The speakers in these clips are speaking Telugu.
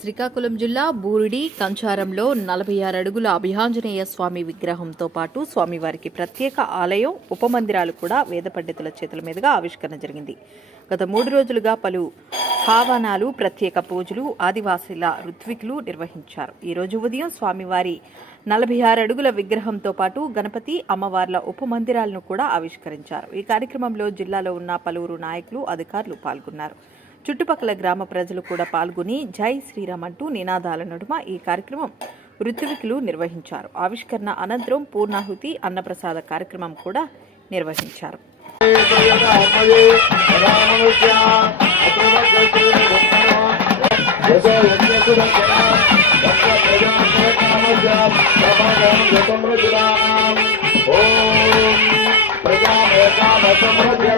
శ్రీకాకుళం జిల్లా బూరిడి కంచారంలో నలభై ఆరు అడుగుల అభియాంజనేయ స్వామి విగ్రహంతో పాటు స్వామివారికి ప్రత్యేక ఆలయం ఉపమందిరాలు కూడా వేద పండితుల చేతుల మీదుగా ఆవిష్కరణ జరిగింది. గత మూడు రోజులుగా పలు హావనాలు ప్రత్యేక పూజలు ఆదివాసీల ఋత్వికులు నిర్వహించారు. ఈ రోజు ఉదయం స్వామివారి నలభై ఆరు అడుగుల విగ్రహంతో పాటు గణపతి అమ్మవార్ల ఉపమందిరాలను కూడా ఆవిష్కరించారు. ఈ కార్యక్రమంలో జిల్లాలో ఉన్న పలువురు నాయకులు అధికారులు పాల్గొన్నారు. చుట్టుపక్కల గ్రామ ప్రజలు కూడా పాల్గొని జై శ్రీరామ్ అంటూ నినాదాల నడుమ ఈ కార్యక్రమం ఋత్వికులు నిర్వహించారు. ఆవిష్కరణ అనంతరం పూర్ణాహుతి అన్నప్రసాద కార్యక్రమం కూడా నిర్వహించారు. కృష్ణ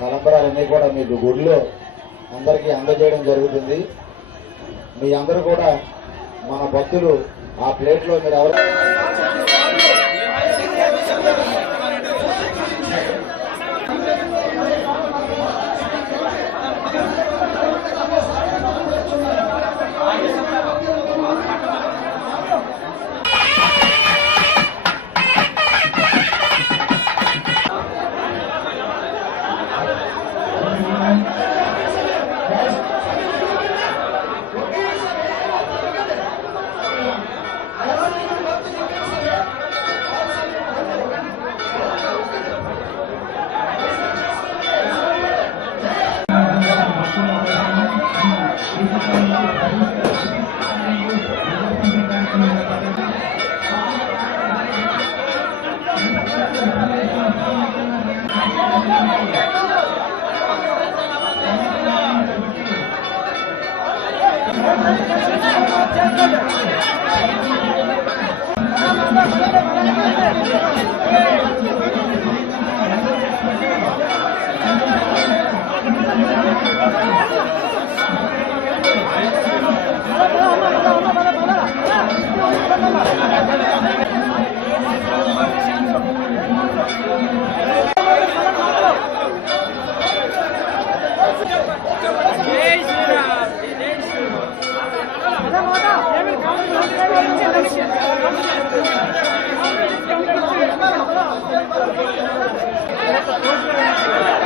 తలంబరాలన్నీ కూడా మీకు గుడిలో అందరికీ అందజేయడం జరుగుతుంది. మీ అందరూ కూడా మన భక్తులు आ प्लेट लो मेरा और Thank you. ఎవరు స్వామి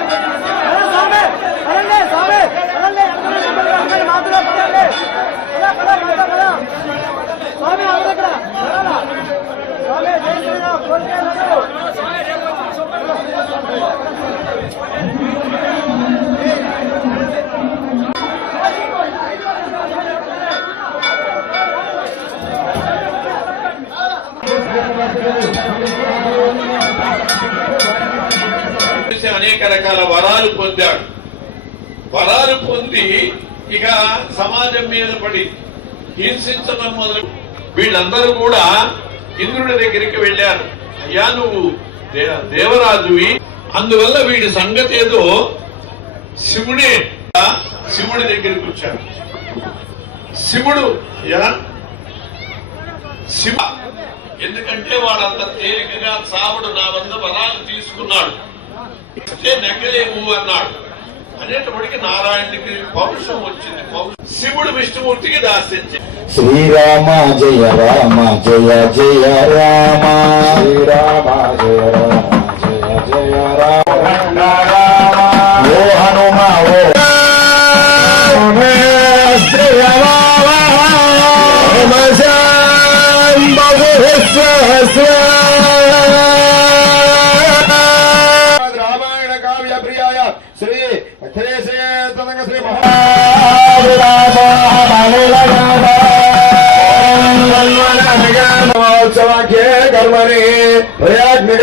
అనేక రకాల వరాలు పొందాడు. వరాలు పొంది ఇక సమాజం మీద పడి హింసించడం మొదలు వీళ్ళందరూ కూడా ఇంద్రుడి దగ్గరికి వెళ్ళారు. అయ్యా నువ్వు దేవరాజువి. అందువల్ల వీడి సంగతి ఏదో శివుడే. శివుడి దగ్గరికి వచ్చాడు. శివుడు అయ్యా శివ. ఎందుకంటే వాడంత తేలికగా సావుడు నా వద్ద వరాలు తీసుకున్నాడు. నెగ్గలేము అన్నాడు. అనేటప్పటికి నారాయణుడికి పౌరుషం వచ్చింది. శివుడు విష్ణుమూర్తికి దాసించి శ్రీరామ జయ రామ జయ జయ రామ. శ్రీరామ జయ రామ జయ జయ రామ. ఓ హనుమ ఓ. రామాయణ తనంగ శ్రీ మహోత్సవాఖ్యే కర్మణి ప్రయాజ్ఞిక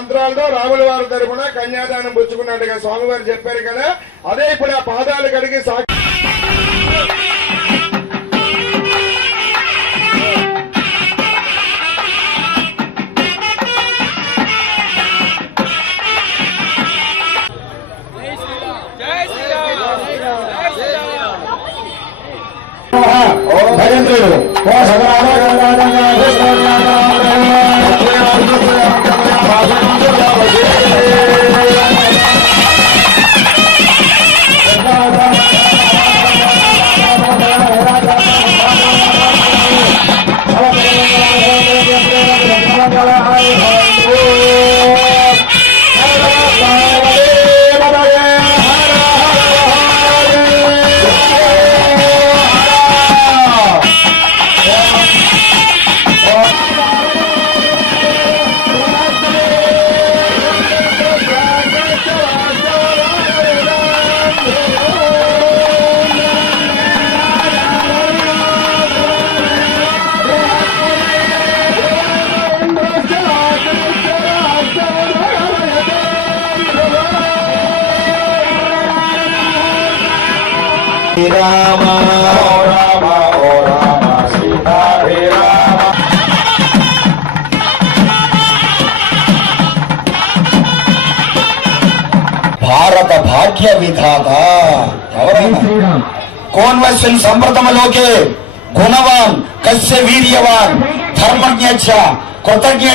మంత్రాలతో రాముల వారి తరపున కన్యాదానం పుచ్చుకున్నట్టుగా స్వామివారు చెప్పారు కదా అదే ఇప్పుడు ఆ పాదాలు కడిగి సాక్షి భజంత్రుడు ఓ రామ ఓ రామ ఓ రామ సీతా రామ భారత భాగ్య విధాత ఎవరైనా కోన్వెషన్ సంప్రదమలోకే గుణవాన్ కశ్య వీర్యవాన్ ధర్మజ్ఞ కృతజ్ఞ